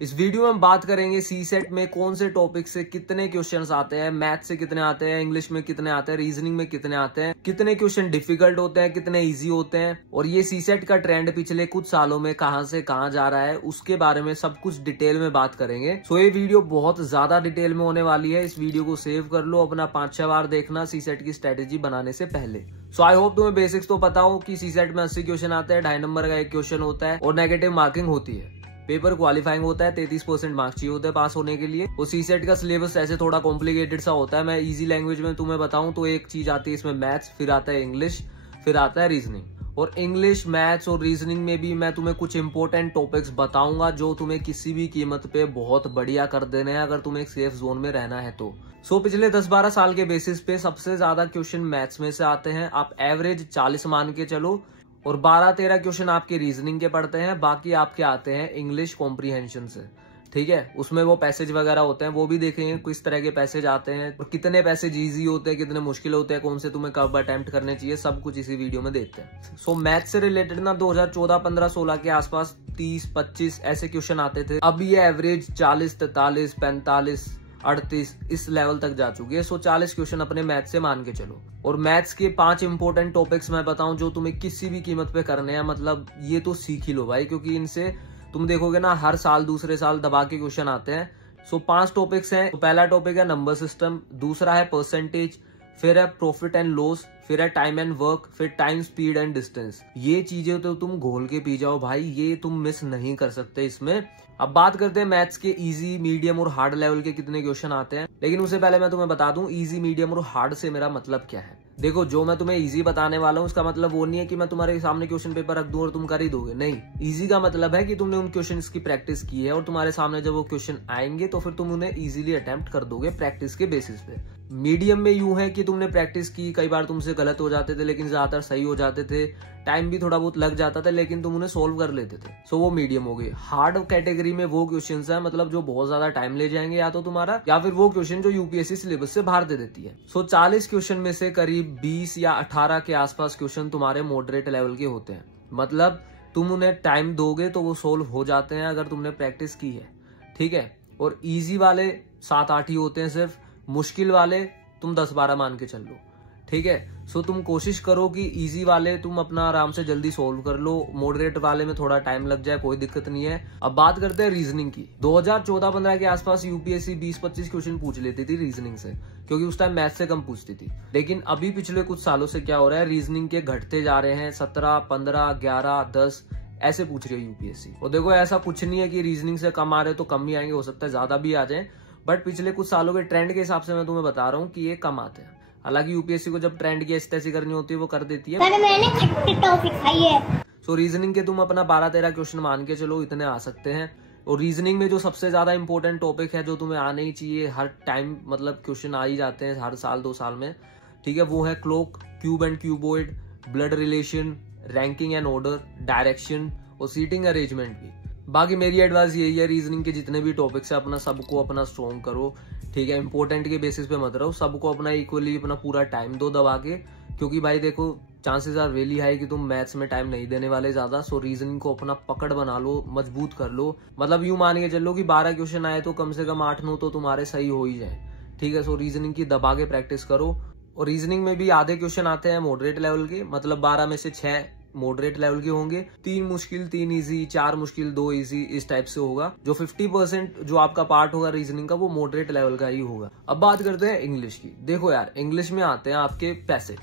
इस वीडियो में हम बात करेंगे सीसेट में कौन से टॉपिक से कितने क्वेश्चंस आते हैं, मैथ से कितने आते हैं, इंग्लिश में कितने आते हैं, रीजनिंग में कितने आते हैं, कितने क्वेश्चन डिफिकल्ट होते हैं, कितने इजी होते हैं, और ये सीसेट का ट्रेंड पिछले कुछ सालों में कहां से कहां जा रहा है उसके बारे में सब कुछ डिटेल में बात करेंगे। सो ये वीडियो बहुत ज्यादा डिटेल में होने वाली है। इस वीडियो को सेव कर लो, अपना 5-6 बार देखना सीसेट की स्ट्रेटेजी बनाने से पहले। सो आई होप तुम्हें बेसिक्स तो पता हो कि सीसेट में 80 क्वेश्चन आते हैं, 2.5 नंबर का एक क्वेश्चन होता है और नेगेटिव मार्किंग होती है। पेपर क्वालिफाइंग होता है, 33% मार्क्स चाहिए होते हैं पास होने के लिए। और सीसेट का सिलेबस ऐसे थोड़ा कॉम्प्लिकेटेड सा होता है। मैं इजी लैंग्वेज में तुम्हें बताऊं तो एक चीज आती है इसमें मैथ्स, फिर आता है इंग्लिश, फिर आता है रीजनिंग। और इंग्लिश, मैथ्स और रीजनिंग में भी मैं तुम्हें कुछ इंपॉर्टेंट टॉपिक्स बताऊंगा जो तुम्हें किसी भी कीमत पे बहुत बढ़िया कर देने हैं अगर तुम्हें एक सेफ जोन में रहना है तो। पिछले 10-12 साल के बेसिस पे सबसे ज्यादा क्वेश्चन मैथ्स में से आते हैं। आप एवरेज 40 मान के चलो, और 12-13 क्वेश्चन आपके रीजनिंग के पड़ते हैं, बाकी आपके आते हैं इंग्लिश कॉम्प्रीहेंशन से। ठीक है, उसमें वो पैसेज वगैरह होते हैं, वो भी देखेंगे किस तरह के पैसेज आते हैं और कितने पैसेज इजी होते हैं, कितने मुश्किल होते हैं, कौन से तुम्हें कब अटेम्प्ट करने चाहिए, सब कुछ इसी वीडियो में देखते हैं। मैथ से रिलेटेड ना 2014, 15, 16 के आसपास 30-25 ऐसे क्वेश्चन आते थे। अब ये एवरेज 40, 43, 45, 38 इस लेवल तक जा चुकी है। 40 क्वेश्चन अपने मैथ से मान के चलो। और मैथ्स के 5 इंपॉर्टेंट टॉपिक्स मैं बताऊं जो तुम्हें किसी भी कीमत पे करने हैं, मतलब ये तो सीख ही लो भाई, क्योंकि इनसे तुम देखोगे ना हर साल दूसरे साल दबा के क्वेश्चन आते हैं। 5 टॉपिक्स हैं। पहला टॉपिक है नंबर सिस्टम, दूसरा है परसेंटेज, फिर है प्रॉफिट एंड लॉस, फिर है टाइम एंड वर्क, फिर टाइम, स्पीड एंड डिस्टेंस। ये चीजें तो तुम घोल के पी जाओ भाई, ये तुम मिस नहीं कर सकते इसमें। अब बात करते हैं मैथ्स के इजी, मीडियम और हार्ड लेवल के कितने क्वेश्चन आते हैं। लेकिन उससे पहले मैं तुम्हें बता दूं इजी, मीडियम और हार्ड से मेरा मतलब क्या है। देखो, जो मैं तुम्हें इजी बताने वाला हूँ उसका मतलब वो नहीं है कि मैं तुम्हारे सामने क्वेश्चन पेपर रख दूं और तुम कर ही दोगे। नहीं, इजी का मतलब है कि तुमने उन क्वेश्चंस की प्रैक्टिस की है और तुम्हारे सामने जब वो क्वेश्चन आएंगे तो फिर तुम उन्हें इजीली अटेम्प्ट कर दोगे प्रैक्टिस के बेसिस पे। मीडियम में यूं है कि तुमने प्रैक्टिस की, कई बार तुमसे गलत हो जाते थे लेकिन ज्यादातर सही हो जाते थे, टाइम भी थोड़ा बहुत लग जाता था लेकिन तुम उन्हें सोल्व कर लेते थे। वो मीडियम हो गए। हार्ड कैटेगरी में वो क्वेश्चंस है, मतलब जो बहुत ज्यादा टाइम ले जाएंगे या तो तुम्हारा, या फिर वो क्वेश्चन जो यूपीएससी सिलेबस से बाहर दे देती है। 40 क्वेश्चन में से करीब 20 या 18 के आसपास क्वेश्चन तुम्हारे मॉडरेट लेवल के होते हैं। मतलब तुम उन्हें टाइम दोगे तो वो सोल्व हो जाते हैं अगर तुमने प्रैक्टिस की है। ठीक है, और इजी वाले 7-8 ही होते हैं सिर्फ, मुश्किल वाले तुम 10-12 मान के चल लो। ठीक है, तुम कोशिश करो कि इजी वाले तुम अपना आराम से जल्दी सोल्व कर लो, मॉडरेट वाले में थोड़ा टाइम लग जाए कोई दिक्कत नहीं है। अब बात करते हैं रीजनिंग की। 2014-15 के आसपास यूपीएससी 20-25 क्वेश्चन पूछ लेती थी रीजनिंग से, क्योंकि उस टाइम मैथ से कम पूछती थी। लेकिन अभी पिछले कुछ सालों से क्या हो रहा है, रीजनिंग के घटते जा रहे हैं। 17, 15, 11, 10 ऐसे पूछ रही है यूपीएससी। और देखो, ऐसा कुछ नहीं है कि रीजनिंग से कम आ रहे तो कम ही आएंगे, हो सकता है ज्यादा भी आ जाए, बट पिछले कुछ सालों के ट्रेंड के हिसाब से मैं तुम्हें बता रहा हूँ कि ये कम आते हैं। हालांकि यूपीएससी को जब ट्रेंड की ऐसी करनी होती है वो कर देती है। मैंने खट्टी टॉफी खाई है। रीजनिंग के तुम अपना 12-13 क्वेश्चन मान के चलो, इतने आ सकते हैं। और रीजनिंग में जो सबसे ज्यादा इंपॉर्टेंट टॉपिक है जो तुम्हें आने ही चाहिए हर टाइम, मतलब क्वेश्चन आ ही जाते हैं हर साल 2 साल में, ठीक है, वो है clock, cube and cuboid, blood relation, ranking and order, direction और सीटिंग अरेंजमेंट भी। बाकी मेरी एडवाइस यही है, रीजनिंग के जितने भी टॉपिक्स है अपना सबको अपना स्ट्रॉन्ग करो। ठीक है, इंपॉर्टेंट के बेसिस पे मत रहो, सबको अपना इक्वली अपना पूरा टाइम दो दबा के, क्योंकि भाई देखो चांसेस आर वेरी हाई कि तुम मैथ्स में टाइम नहीं देने वाले ज्यादा। रीजनिंग को अपना पकड़ बना लो, मजबूत कर लो। मतलब यूं मान के चलो कि 12 क्वेश्चन आए तो कम से कम 8-9 तो तुम्हारे सही हो ही जाए। ठीक है, रीजनिंग की दबा के प्रैक्टिस करो। और रीजनिंग में भी आधे क्वेश्चन आते हैं मॉडरेट लेवल के, मतलब 12 में से 6 मॉडरेट लेवल के होंगे, 3 मुश्किल 3 इजी, 4 मुश्किल 2 इजी, इस टाइप से होगा। जो 50% जो आपका पार्ट होगा रीजनिंग का वो मॉडरेट लेवल का ही होगा। अब बात करते हैं इंग्लिश की। देखो यार, इंग्लिश में आते हैं आपके पैसेज।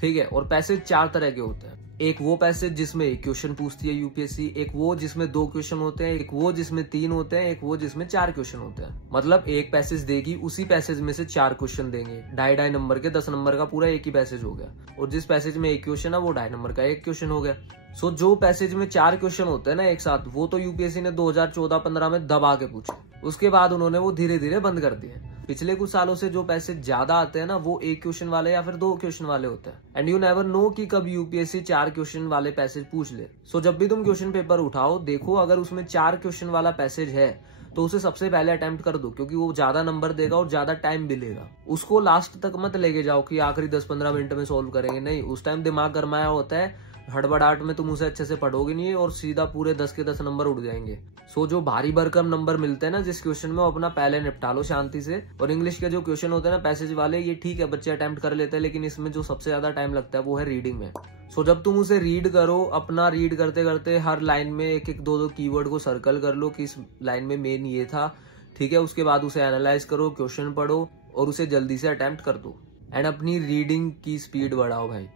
ठीक है, और पैसेज 4 तरह के होते हैं। एक वो पैसेज जिसमें 1 क्वेश्चन पूछती है यूपीएससी, एक वो जिसमें 2 क्वेश्चन होते हैं, एक वो जिसमें 3 होते हैं, एक वो जिसमें 4 क्वेश्चन होते हैं। मतलब एक पैसेज देगी, उसी पैसेज में से 4 क्वेश्चन देंगे, 2.5 नंबर के, 10 नंबर का पूरा एक ही पैसेज हो गया। और जिस पैसेज में 1 क्वेश्चन है वो 2.5 नंबर का 1 क्वेश्चन हो गया। जो पैसेज में 4 क्वेश्चन होते हैं ना एक साथ, वो तो यूपीएससी ने 2014-15 में दबा के पूछे, उसके बाद उन्होंने वो धीरे धीरे बंद कर दिए। पिछले कुछ सालों से जो पैसेज ज्यादा आते हैं ना वो 1 क्वेश्चन वाले या फिर 2 क्वेश्चन वाले होते हैं। एंड यू नेवर नो कि कब यूपीएससी 4 क्वेश्चन वाले पैसेज पूछ ले। जब भी तुम क्वेश्चन पेपर उठाओ, देखो अगर उसमें 4 क्वेश्चन वाला पैसेज है तो उसे सबसे पहले अटेम्प्ट कर दो, क्योंकि वो ज्यादा नंबर देगा और ज्यादा टाइम भी लेगा। उसको लास्ट तक मत लेके जाओ कि आखिरी 10-15 मिनट में सोल्व करेंगे, नहीं, उस टाइम दिमाग गरमाया होता है हड़बड़ाहट में तुम उसे अच्छे से पढ़ोगे नहीं और सीधा पूरे 10 के 10 नंबर उड़ जाएंगे। सो जो भारी भरकम नंबर मिलते हैं ना जिस क्वेश्चन में, वो अपना पहले निपटा लो शांति से। और इंग्लिश के जो क्वेश्चन होते हैं ना पैसेज वाले, ये ठीक है बच्चे अटेम्प्ट कर लेते हैं, लेकिन इसमें जो सबसे ज्यादा टाइम लगता है वो है रीडिंग में। सो जब तुम उसे रीड करो, अपना रीड करते करते हर लाइन में एक एक दो कीवर्ड को सर्कल कर लो कि इस लाइन में मेन ये था, ठीक है। उसके बाद उसे एनालाइज करो, क्वेश्चन पढ़ो और उसे जल्दी से अटेम्प्ट कर दो। एंड अपनी रीडिंग की स्पीड बढ़ाओ भाई,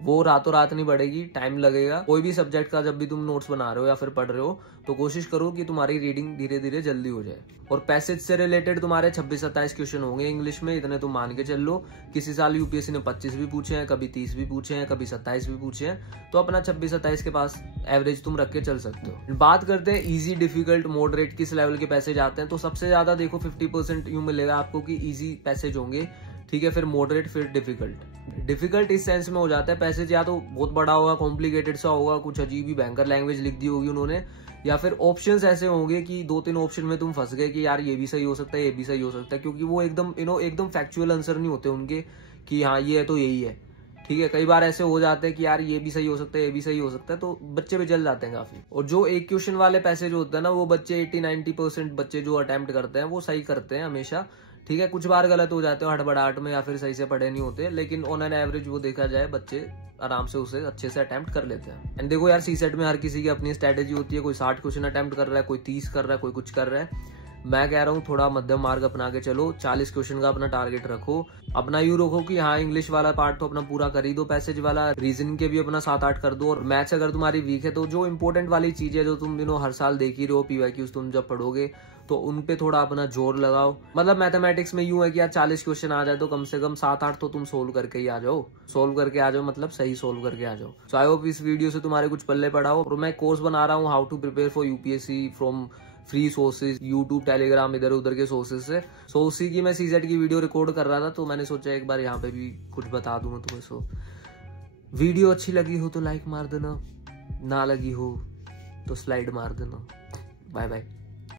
वो रातों रात नहीं बढ़ेगी, टाइम लगेगा। कोई भी सब्जेक्ट का जब भी तुम नोट्स बना रहे हो या फिर पढ़ रहे हो तो कोशिश करो कि तुम्हारी रीडिंग धीरे धीरे जल्दी हो जाए। और पैसेज से रिलेटेड तुम्हारे 26-27 क्वेश्चन होंगे इंग्लिश में, इतने तुम मान के चल लो। किसी साल यूपीएससी ने 25 भी पूछे हैं, कभी 30 भी पूछे हैं, कभी 27 भी पूछे हैं, तो अपना 26-27 के पास एवरेज तुम रख के चल सकते हो। बात करते हैं इजी, डिफिकल्ट, मॉडरेट किस लेवल के पैसेज आते हैं, तो सबसे ज्यादा देखो 50% यूं मिलेगा आपको कि इजी पैसेज होंगे, ठीक है, फिर मॉडरेट, फिर डिफिकल्ट। डिफिकल्ट इस सेंस में हो जाता है पैसेज या तो बहुत बड़ा होगा, कॉम्प्लिकेटेड सा होगा, कुछ अजीब ही भयंकर लैंग्वेज लिख दी होगी उन्होंने, या फिर ऑप्शंस ऐसे होंगे कि 2-3 ऑप्शन में तुम फंस गए कि यार ये भी सही हो सकता है, ये भी सही हो सकता है, क्योंकि वो एकदम एकदम फैक्चुअल आंसर नहीं होते उनके कि हाँ ये है तो यही है, ठीक है। कई बार ऐसे हो जाते हैं कि यार ये भी सही हो सकता है, ये भी सही हो सकता है, तो बच्चे भी जल जाते हैं काफी। और जो एक क्वेश्चन वाले पैसेज होते हैं ना, वो बच्चे 80-90% बच्चे जो अटेम्प्ट करते हैं वो सही करते हैं हमेशा, ठीक है। कुछ बार गलत हो जाते हैं हड़बड़ाहट में या फिर सही से पढ़े नहीं होते, लेकिन ऑन एन एवरेज वो देखा जाए बच्चे आराम से उसे अच्छे से अटेम्प्ट कर लेते हैं। एंड देखो यार, सीसेट में हर किसी की अपनी स्ट्रेटेजी होती है, कोई 60 क्वेश्चन अटेम्प्ट कर रहा है, कोई 30 कर रहा है, कोई कुछ कर रहा है। मैं कह रहा हूँ थोड़ा मध्यम मार्ग अपना के चलो, 40 क्वेश्चन का अपना टारगेट रखो। अपना यू रखो कि हाँ इंग्लिश वाला पार्ट तो अपना पूरा कर ही दो, पैसेज वाला, रीजनिंग के भी अपना 7-8 कर दो। और मैथ्स अगर तुम्हारी वीक है तो जो इंपॉर्टेंट वाली चीज है जो तुम हर साल देख ही रहे हो, पीवाईक्यूज तुम जब पढ़ोगे तो उन पे थोड़ा अपना जोर लगाओ। मतलब मैथमेटिक्स में यूं है कि यार 40 क्वेश्चन आ जाए तो कम से कम 7-8 तो तुम सोल्व करके ही आ जाओ, मतलब सही सोल्व करके आ जाओ। सो आई होप इस वीडियो से तुम्हारे कुछ पल्ले पड़ा हो। और मैं कोर्स बना रहा हूँ how to prepare for UPSC from free sources, YouTube, Telegram, इधर उधर के सोर्सेज से। सो उसी की मैं सीसेट की वीडियो रिकॉर्ड कर रहा था, तो मैंने सोचा एक बार यहाँ पे भी कुछ बता दूंगा तुम्हें। सो वीडियो अच्छी लगी हो तो लाइक मार देना, ना लगी हो तो स्लाइड मार देना। Bye bye.